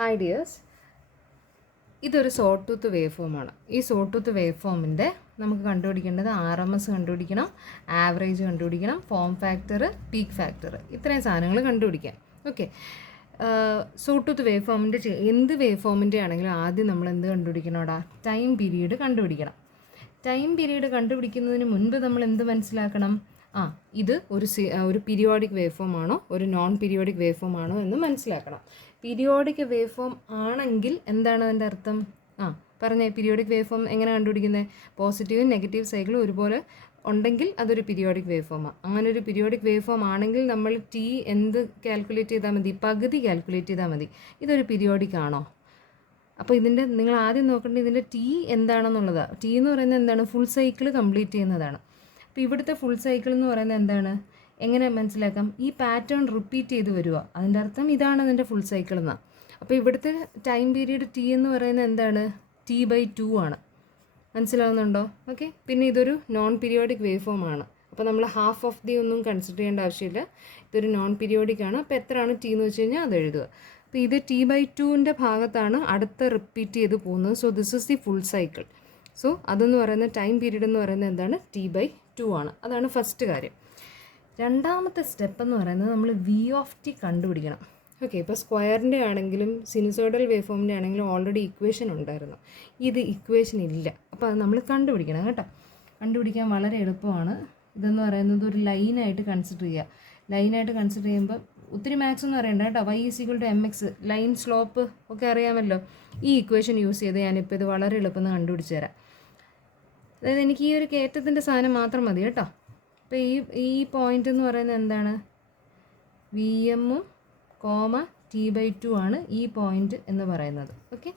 Hi dears, ഇതൊരു saute tooth wave ഫോമാണ്. ഈ സോട്ട് ടൂത്ത് വേവ് ഫോമിൻ്റെ നമുക്ക് കണ്ടുപിടിക്കേണ്ടത് RMS കണ്ടുപിടിക്കണം, ആവറേജ് കണ്ടുപിടിക്കണം, ഫോം ഫാക്ടർ, പീക്ക് ഫാക്ടർ, ഇത്രയും സാധനങ്ങൾ കണ്ടുപിടിക്കാം. ഓക്കെ, സോട്ട് ടൂത്ത് വേവ് ഫോമിൻ്റെ എന്ത് വേവ് ഫോമിൻ്റെ ആണെങ്കിലും ആദ്യം നമ്മൾ എന്ത് കണ്ടുപിടിക്കണോടാ? ടൈം പീരീഡ് കണ്ടുപിടിക്കണം. ടൈം പീരീഡ് കണ്ടുപിടിക്കുന്നതിന് മുൻപ് നമ്മൾ എന്ത് മനസ്സിലാക്കണം? ഇത് ഒരു പീരിയോഡിക് വേവ് ഫോം ആണോ ഒരു നോൺ പീരിയോഡിക് വേവ് ഫോം ആണോ എന്ന് മനസ്സിലാക്കണം. പീരിയോഡിക് വേവ് ഫോം ആണെങ്കിൽ എന്താണ് അതിൻ്റെ അർത്ഥം? പറഞ്ഞേ, പീരിയോഡിക് വേവ് ഫോം എങ്ങനെ കണ്ടുപിടിക്കുന്നത്? പോസിറ്റീവും നെഗറ്റീവ് സൈക്കിളും ഒരുപോലെ ഉണ്ടെങ്കിൽ അതൊരു പീരിയോഡിക് വേവ് ഫോമാണ്. അങ്ങനെ ഒരു പീരിയോഡിക് വേവ് ഫോം ആണെങ്കിൽ നമ്മൾ ടി എന്ത് കാൽക്കുലേറ്റ് ചെയ്താൽ മതി? പകുതി കാൽക്കുലേറ്റ് ചെയ്താൽ മതി. ഇതൊരു പീരിയോഡിക് ആണോ? അപ്പോൾ നിങ്ങൾ ആദ്യം നോക്കേണ്ടത് ഇതിൻ്റെ ടി എന്താണെന്നുള്ളതാണ്. ടി എന്ന് പറയുന്നത് എന്താണ്? ഫുൾ സൈക്കിൾ കംപ്ലീറ്റ് ചെയ്യുന്നതാണ്. അപ്പോൾ ഇവിടുത്തെ ഫുൾ സൈക്കിൾ എന്ന് പറയുന്നത് എന്താണ്? എങ്ങനെ മനസ്സിലാക്കാം? ഈ പാറ്റേൺ റിപ്പീറ്റ് ചെയ്ത് വരിക, അതിൻ്റെ അർത്ഥം ഇതാണ് അതിൻ്റെ ഫുൾ സൈക്കിൾ എന്നാണ്. അപ്പോൾ ഇവിടുത്തെ ടൈം പീരീഡ് ടി എന്ന് പറയുന്നത് എന്താണ്? T/2 ആണ്. മനസ്സിലാവുന്നുണ്ടോ? ഓക്കെ, പിന്നെ ഇതൊരു നോൺ പീരിയോഡിക് വേവ് ഫോം ആണ്. അപ്പോൾ നമ്മൾ ഹാഫ് ഓഫ് ദി ഒന്നും കൺസിഡർ ചെയ്യേണ്ട ആവശ്യമില്ല. ഇതൊരു നോൺ പീരിയോഡിക് ആണ്. അപ്പോൾ എത്രയാണ് ടി എന്ന് വെച്ച് കഴിഞ്ഞാൽ അത് എഴുതുക. അപ്പോൾ ഇത് T/2ൻ്റെ ഭാഗത്താണ് അടുത്ത റിപ്പീറ്റ് ചെയ്ത് പോകുന്നത്. So this is the full cycle. So അതെന്ന് പറയുന്നത് ടൈം പീരീഡ് എന്ന് പറയുന്നത് എന്താണ്? T/2 ആണ്. അതാണ് ഫസ്റ്റ് കാര്യം. രണ്ടാമത്തെ സ്റ്റെപ്പ് എന്ന് പറയുന്നത് നമ്മൾ V(t) കണ്ടുപിടിക്കണം. ഓക്കെ, ഇപ്പോൾ സ്ക്വയറിൻ്റെ ആണെങ്കിലും സിനുസോയ്ഡൽ വേവ് ഫോമിൻ്റെ ആണെങ്കിലും ഓൾറെഡി ഇക്വേഷൻ ഉണ്ടായിരുന്നു. ഇത് ഇക്വേഷൻ ഇല്ല. അപ്പോൾ അത് നമ്മൾ കണ്ടുപിടിക്കണം കേട്ടോ. കണ്ടുപിടിക്കാൻ വളരെ എളുപ്പമാണ്. ഇതെന്ന് പറയുന്നത് ഒരു ലൈനായിട്ട് കൺസിഡർ ചെയ്യുക. ലൈനായിട്ട് കൺസിഡർ ചെയ്യുമ്പോൾ ഒത്തിരി മാത്സ് ഒന്നും അറിയണ്ട കേട്ടോ. y = mx, ലൈൻ സ്ലോപ്പ് ഒക്കെ അറിയാമല്ലോ. ഈ ഇക്വേഷൻ യൂസ് ചെയ്ത് ഞാനിപ്പോൾ ഇത് വളരെ എളുപ്പം കണ്ടുപിടിച്ച് തരാം. അതായത് എനിക്ക് ഈ ഒരു കയറ്റത്തിൻ്റെ സാധനം മാത്രം മതി കേട്ടോ. അപ്പോൾ ഈ പോയിൻ്റ് എന്ന് പറയുന്നത് എന്താണ്? VM, T/2 ആണ് ഈ പോയിൻ്റ് എന്ന് പറയുന്നത്. ഓക്കെ,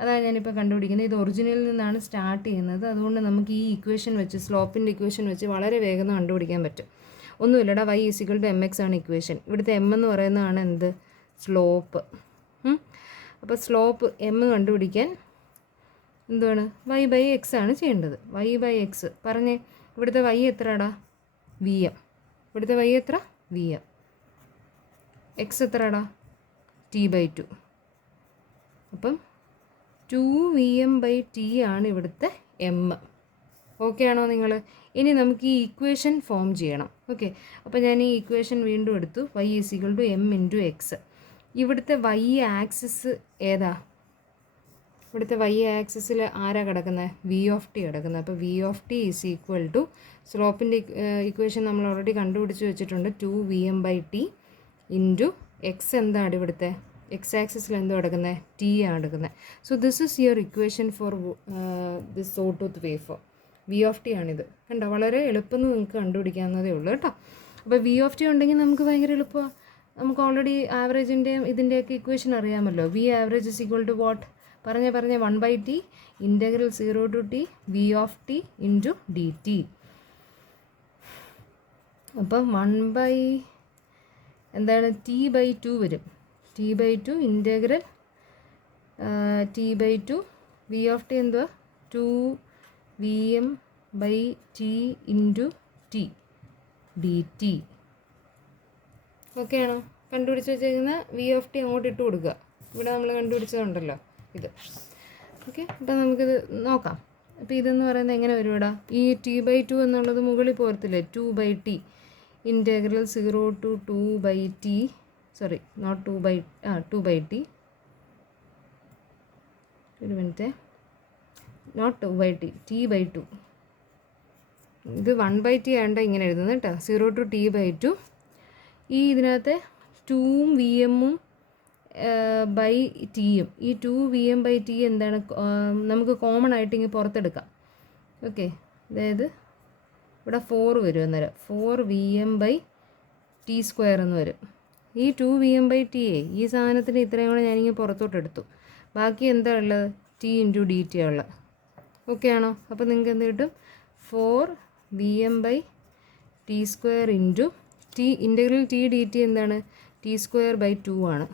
അതാണ് ഞാനിപ്പോൾ കണ്ടുപിടിക്കുന്നത്. ഇത് ഒറിജിനലിൽ നിന്നാണ് സ്റ്റാർട്ട് ചെയ്യുന്നത്. അതുകൊണ്ട് നമുക്ക് ഈ ഇക്വേഷൻ വെച്ച്, സ്ലോപ്പിൻ്റെ ഇക്വേഷൻ വെച്ച് വളരെ വേഗം കണ്ടുപിടിക്കാൻ പറ്റും. ഒന്നുമില്ലടാ, y = mx ആണ് ഇക്വേഷൻ. ഇവിടുത്തെ m എന്ന് പറയുന്നതാണ് എന്ത്? സ്ലോപ്പ്. അപ്പോൾ സ്ലോപ്പ് m കണ്ടുപിടിക്കാൻ എന്താണ്? y/x ആണ് ചെയ്യേണ്ടത്. y/x പറഞ്ഞേ, ഇവിടുത്തെ y എത്രടാ? VM. ഇവിടുത്തെ y എത്ര? VM. x എത്രടാ? T/2. അപ്പം 2VM/t ആണ് ഇവിടുത്തെ m. ഓക്കെ ആണോ നിങ്ങൾ? ഇനി നമുക്ക് ഈ ഇക്വേഷൻ ഫോം ചെയ്യണം. ഓക്കെ, അപ്പോൾ ഞാൻ ഈ ഇക്വേഷൻ വീണ്ടും എടുത്തു. y = m × x. ഇവിടുത്തെ y ആക്സിസ് ഏതാ? ഇവിടുത്തെ y ആക്സിസിൽ ആരാ കിടക്കുന്നത്? V(t) കിടക്കുന്നത്. അപ്പോൾ V(t) = സ്ലോപ്പിൻ്റെ ഇക്വേഷൻ നമ്മൾ ഓൾറെഡി കണ്ടുപിടിച്ച് വെച്ചിട്ടുണ്ട്. 2VM/t × x എന്താണ് ഇവിടുത്തെ? x ആക്സിസിൽ എന്തോ കിടക്കുന്നത്? t ആണ് കിടക്കുന്നത്. So this is your equation for this sawtooth wave form. V(t) ആണിത്. കണ്ടോ, വളരെ എളുപ്പം നിങ്ങൾക്ക് കണ്ടുപിടിക്കാവുന്നതേ ഉള്ളൂ കേട്ടോ. അപ്പോൾ V(t) ഉണ്ടെങ്കിൽ നമുക്ക് ഭയങ്കര എളുപ്പമാണ്. നമുക്ക് ഓൾറെഡി ആവറേജിൻ്റെയും ഇതിൻ്റെയൊക്കെ ഇക്വേഷൻ അറിയാമല്ലോ. V average = what? പറഞ്ഞ 1/t (0 to t V(t) × dt). അപ്പം എന്താണ്? T/2 വരും. T/2 ഇൻ്റഗ്രൽ T/2 V(t) എന്തുവാ? 2VM/t × t dt. ഓക്കെ ആണോ? കണ്ടുപിടിച്ച് വെച്ചേക്കുന്ന V(t) അങ്ങോട്ട് ഇട്ട് കൊടുക്കുക. ഇവിടെ നമ്മൾ കണ്ടുപിടിച്ചതുണ്ടല്ലോ ഇത്. ഓക്കെ, അപ്പോൾ നമുക്കിത് നോക്കാം. അപ്പോൾ ഇതെന്ന് പറയുന്നത് എങ്ങനെ വരും ഇവിടെ? ഈ T/2 എന്നുള്ളത് മുകളിൽ പോരത്തില്ലേ? 2/t (0 to 2/t) sorry, not 2/t. ഒരു മിനിറ്റ്, നോട്ട് 2/t, T/2. ഇത് 1/t ആണ്ട് ഇങ്ങനെ എഴുതുന്നത് കേട്ടോ. 0 to T/2. ഈ ഇതിനകത്ത് 2ഉം VMഉം /tയും, ഈ 2VM/t എന്താണ്? നമുക്ക് കോമൺ ആയിട്ട് ഇങ്ങനെ പുറത്തെടുക്കാം. ഓക്കെ, അതായത് ഇവിടെ 4 വരും. അന്നേരം 4VM/t² എന്ന് വരും. ഈ 2VM/t ഈ സാധനത്തിന് ഇത്രയും കൂടെ ഞാനിങ്ങനെ പുറത്തോട്ട് എടുത്തു. ബാക്കി എന്താ ഉള്ളത്? t × dt ഉള്ളത്. ഓക്കെ ആണോ? അപ്പോൾ നിങ്ങൾക്ക് എന്ത് കിട്ടും? 4VM/t² × t integral t dt എന്താണ്? T²/2 ആണ്.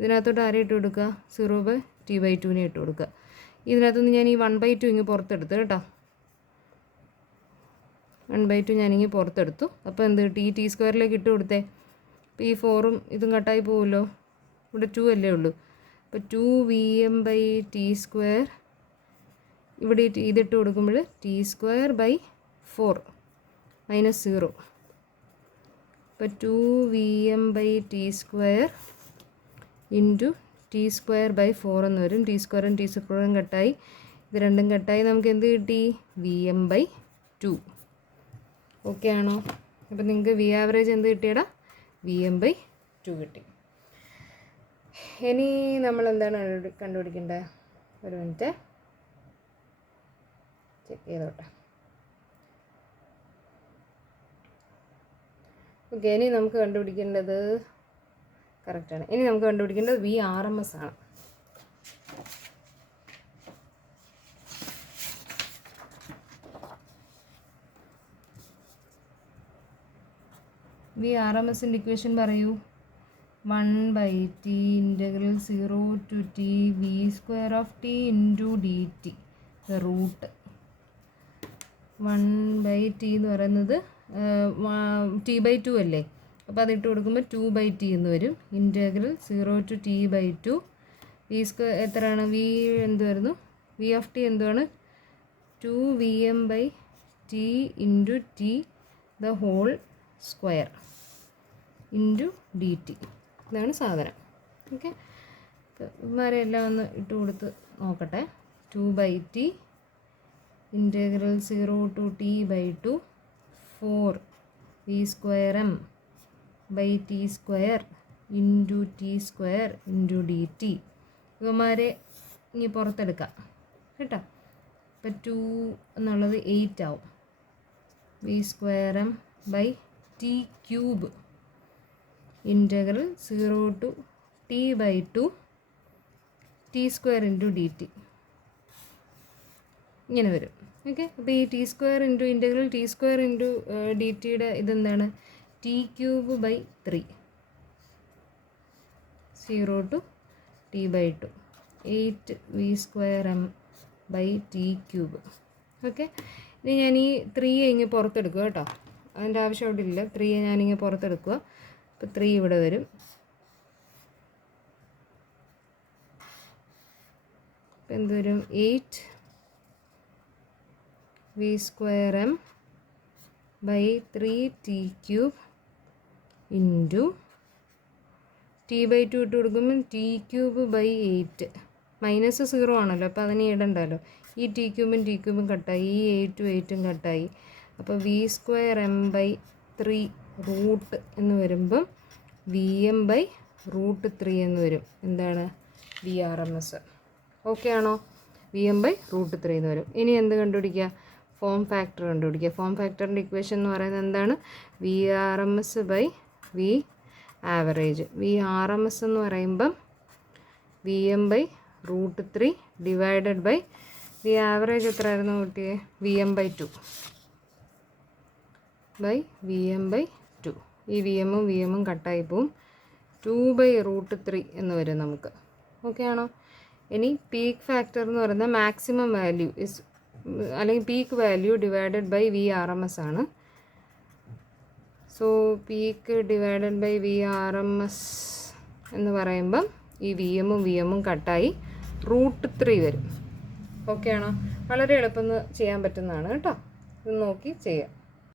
ഇതിനകത്തോട്ട് ആരെ ഇട്ട് കൊടുക്കുക? 0/t/2 ഇട്ട് കൊടുക്കുക. ഇതിനകത്തുനിന്ന് ഞാൻ ഈ 1/2 ഇങ്ങ് പുറത്തെടുത്തു കേട്ടോ. 1/2 ഞാനിങ്ങ് പുറത്തെടുത്തു. അപ്പോൾ എന്ത്? T² ഇട്ട് കൊടുത്തേ. അപ്പോൾ ഈ 4ഉം ഇതും കട്ടായി പോകുമല്ലോ. ഇവിടെ 2 അല്ലേ ഉള്ളൂ. അപ്പോൾ 2Vm/t², ഇവിടെ ഇതിട്ട് കൊടുക്കുമ്പോൾ t²/4 -0. അപ്പോൾ 2Vm/t² ഇൻറ്റു t²/4 എന്ന് വരും. t² t² കട്ടായി, ഇത് രണ്ടും കട്ടായി. നമുക്ക് എന്ത് കിട്ടി? Vm/2. ഓക്കെ ആണോ? അപ്പോൾ നിങ്ങൾക്ക് വി ആവറേജ് എന്ത് കിട്ടിയടാ? Vm/2 കിട്ടി. ഇനി നമ്മൾ എന്താണ് കണ്ടുപിടിക്കേണ്ടത്? ഒരു മിനിറ്റ് ചെക്ക് ചെയ്തോട്ടെ. ഓക്കെ, ഇനി നമുക്ക് കണ്ടുപിടിക്കേണ്ടത് കറക്റ്റാണ്. ഇനി നമുക്ക് കണ്ടുപിടിക്കേണ്ടത് VRMS ആണ്. VRMSൻ്റെ ഇക്വേഷൻ പറയൂ. 1/t integral 0 to t v² into dt root 1/t എന്ന് പറയുന്നത് t/2 അല്ലേ? അപ്പോൾ അതിട്ട് കൊടുക്കുമ്പോൾ 2/t എന്ന് വരും. ഇൻറ്റഗ്രൽ 0 to t/2 v² എത്രയാണ്? v എന്തുവായിരുന്നു? v of t എന്തുവാണ്? 2Vm/t into t the whole square into dt. ഇതാണ് സാധനം. ഓക്കെ, ഇവരെല്ലാം ഒന്ന് ഇട്ട് കൊടുത്ത് നോക്കട്ടെ. 2/t integral 0 to t/2 4V²m/t² into t² into dt. ഇവന്മാരെ ഇനി പുറത്തെടുക്കാം കേട്ടോ. ഇപ്പം 2 എന്നുള്ളത് 8 ആവും. V²m/t³ integral 0 to t/2 t² into dt ഇങ്ങനെ വരും. ഓക്കെ, അപ്പോൾ ഈ t² into integral t² into ഡിറ്റിയുടെ ഇതെന്താണ്? t³ 0 to t/2 8V²m/t³. Okay, ഇനി ഞാൻ ഈ 3 ഇങ്ങ് പുറത്തെടുക്കുക കേട്ടോ. അതിൻ്റെ ആവശ്യം അവിടെ ഇല്ല. 3 ഞാനിങ്ങനെ പുറത്തെടുക്കുക. അപ്പോൾ 3 ഇവിടെ വരും. അപ്പം എന്ത് വരും? 8V²m/3t³ ഇൻറ്റു t/2 ഇട്ട് കൊടുക്കുമ്പോൾ t³/8 -0 ആണല്ലോ. അപ്പോൾ അതിനെ ഇടണ്ടല്ലോ. ഈ t³ കട്ടായി, ഈ 8 കട്ടായി. അപ്പോൾ V²m/3 റൂട്ട് എന്ന് വരുമ്പം Vm/√3 എന്ന് വരും. എന്താണ്? VRMS. ഓക്കെ ആണോ? Vm/√3 എന്ന് വരും. ഇനി എന്ത് കണ്ടുപിടിക്കുക? ഫോം ഫാക്ടർ കണ്ടുപിടിക്കുക. ഫോം ഫാക്ടറിൻ്റെ ഇക്വേഷൻ എന്ന് പറയുന്നത് എന്താണ്? VRMS/V average. VRMS എന്ന് പറയുമ്പം Vm/√3 divided by V average എത്രയായിരുന്നു കിട്ടിയേ? Vm/2 Vm/2. ഈ Vm കട്ടായി പോവും. 2/√3 എന്ന് വരും നമുക്ക്. ഓക്കെ ആണോ? ഇനി പീക്ക് ഫാക്ടർ എന്ന് പറയുന്നത് മാക്സിമം വാല്യൂ അല്ലെങ്കിൽ peak value divided by VRMS ആണ്. So peak divided by VRMS എന്ന് പറയുമ്പം ഈ Vm കട്ടായി √3 വരും. ഓക്കെ ആണോ? വളരെ എളുപ്പം ചെയ്യാൻ പറ്റുന്നതാണ് കേട്ടോ. ഇത് നോക്കി ചെയ്യാം.